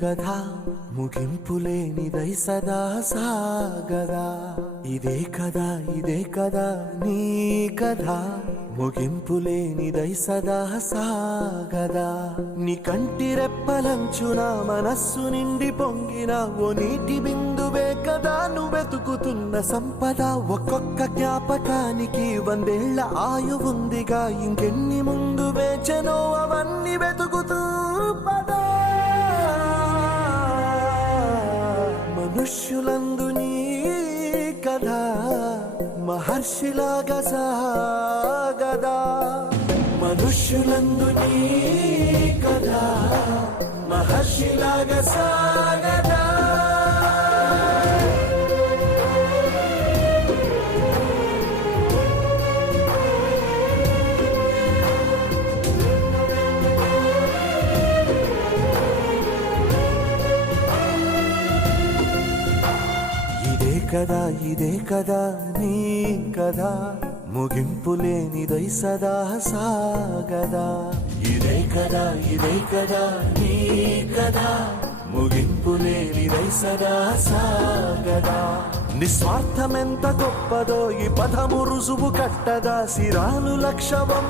కథ ముగింపులేనిదై సదా సాగదా ఇదే కదా నీ కథ ముగింపులేనిదై సదా సాగదా నీ కంటి రెప్పలంచున మనస్సు నిండి పొంగిన ఓ నీటి బిందువే కదా నువ్వెతుకుతున్న సంపద ఒక్కొక్క జ్ఞాపకానికి 100 ఏళ్ల ఆయువుందిగా ఇంకెన్ని ముందు వేచనో అవన్నీ వెతుకుతూ పదా మనుష్యులందు నీ కథ మహర్షిలాగా సాగదా మనుష్యులందు నీ కథ మహర్షిలాగా సాగదా ఇదే కదా నీ కదా ముగింపులేనిదై సదా సాగదా ఇదే కదా నీ కదా ముగింపులేనిదై సదా సాగదా నిస్వార్థమెంత గొప్పదో ఈ పదము రుజువు కట్టదా సిరాలు లక్షవం